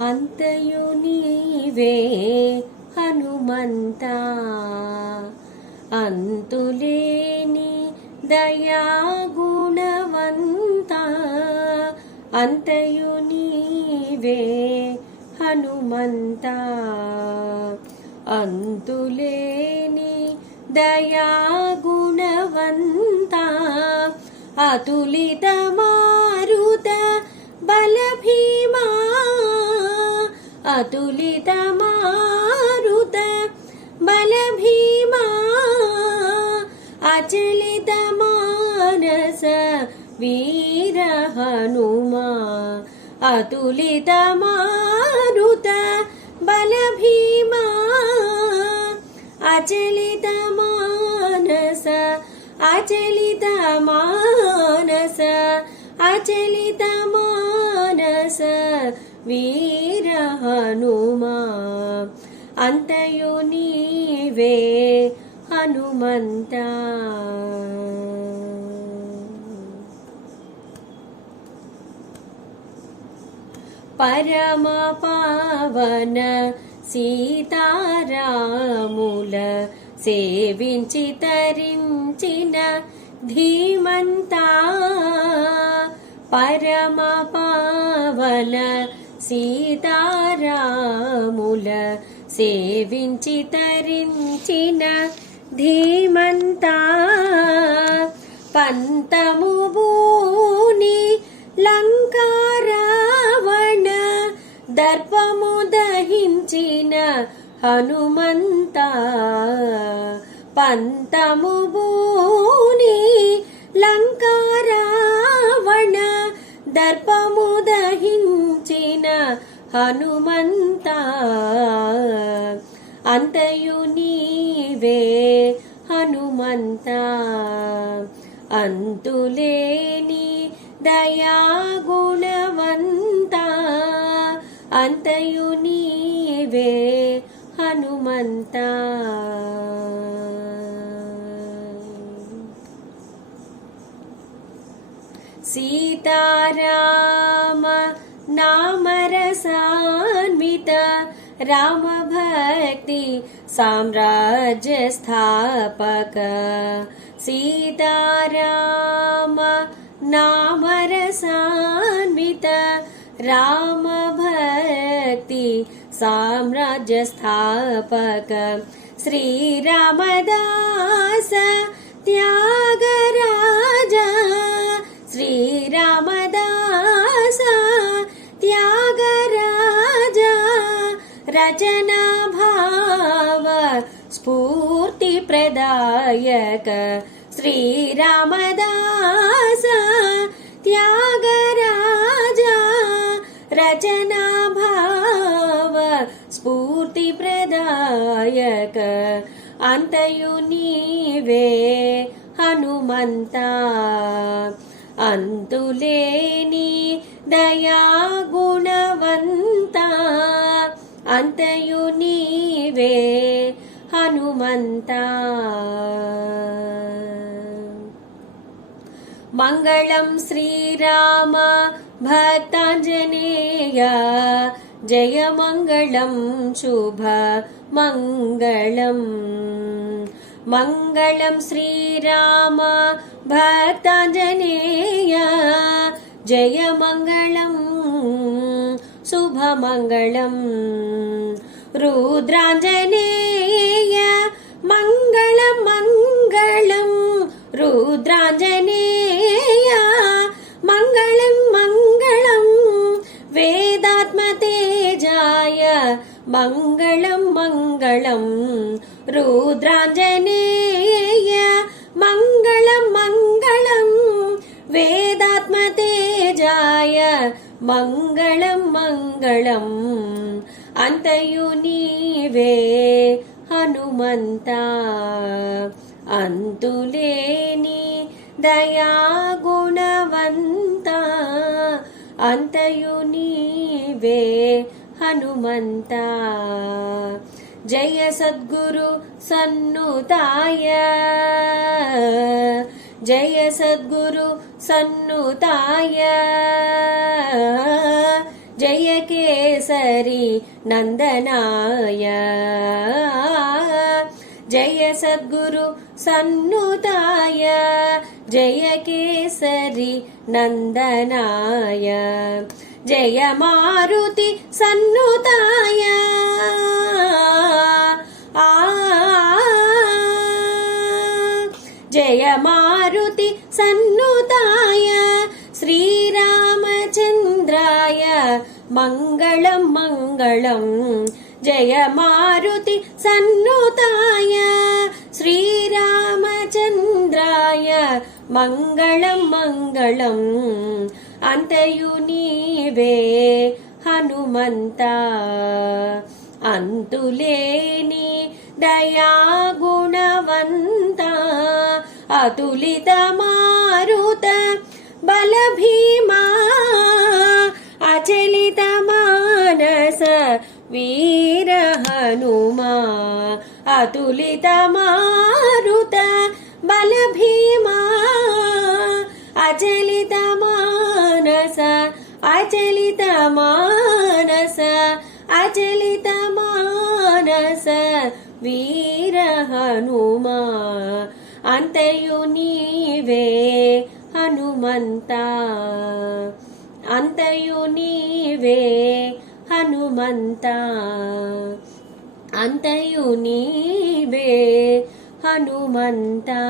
అంతయు నీవే హనుమంతా అంతులేని దయా గుణవంతా అంతయు నీవే హనుమంతా అంతులేని దయా గుణవంతా అతులిత మారుత బల భీమా అతులిత మారుత బల భీమా అచలిత మానస వీర హనుమా అతులిత మారుత బల భీమా అచలిత మానస అచలిత మానస అచలిత మానస వీర హనుమా అంతయు నీవే హనుమంతా పరమ పావన సీతారాముల సేవించి తరించిన ధీమంతా పరమ పావన సీతారాముల సేవించి తరించిన ధీమంతా పంతము బూని లంకారావణ దర్పము దహించిన హనుమంతా పంతము బూని లంకారావణ దర్పము దహించిన హనుమంతా అంతయు నీవే హనుమంతా అంతులేని దయా గుణవంతా అంతయు నీవే హనుమంతా సీతారామ నామరసాన్విత రామ భక్తి సామ్రాజ్య స్థాపక సీతారామ నామరసాన్విత రామ భక్తి సామ్రాజ్య స్థాపక శ్రీరామదాస త్యాగరాజ శ్రీరామదాస త్యాగరాజ రచనా భావ స్ఫూర్తి ప్రదాయక శ్రీరామదాస త్యాగరాజ రచనా భావ స్ఫూర్తి ప్రదాయక అంతయు నీవే హనుమంతా అంతులేని దయా గుణవంతా అంతయు నీవే హనుమంతా మంగళం శ్రీరామ భక్తాంజనేయ జయ మంగళం శుభ మంగళం మంగళం శ్రీరామ భక్తాంజనేయ జయ మంగళం శుభ మంగళం రుద్రాంజనేయ మంగళం మంగళం రుద్రాంజనేయ మంగళం మంగళం వేదాత్మతేజాయ మంగళం మంగళం రుద్రాంజనేయ మంగళం మంగళం వేదాత్మతేజాయ మంగళం మంగళం అంతయు నీవే హనుమంతా అంతులేని దయా గుణవంతా అంతయు నీవే హనుమంతా జయ సద్గురు సన్నుతాయ జయ సద్గురు సన్నుతాయ జయ కేసరి నందనాయ జయ సద్గురు సన్నుతాయ జయ కేసరి నందనాయ జయ మారుతి సన్నుతాయ జయ మారుతి సన్నుతాయ శ్రీరామచంద్రాయ మంగళం మంగళం జయ మారుతి సన్నుతాయ శ్రీరామచంద్రాయ మంగళం మంగళం అంతయు నీవే హనుమంతా అంతులేని దయాగుణవంతా అతులిత మారుత బల భీమా అచలిత మానస వీర హనుమా అతులిత మారుత బల భీమా అచలిత మానస అచలిత మానస అచలిత మానస వీర హనుమా అంతయు నీవే హనుమంతా అంతయు నీవే హనుమంతా అంతయు నీవే హనుమంతా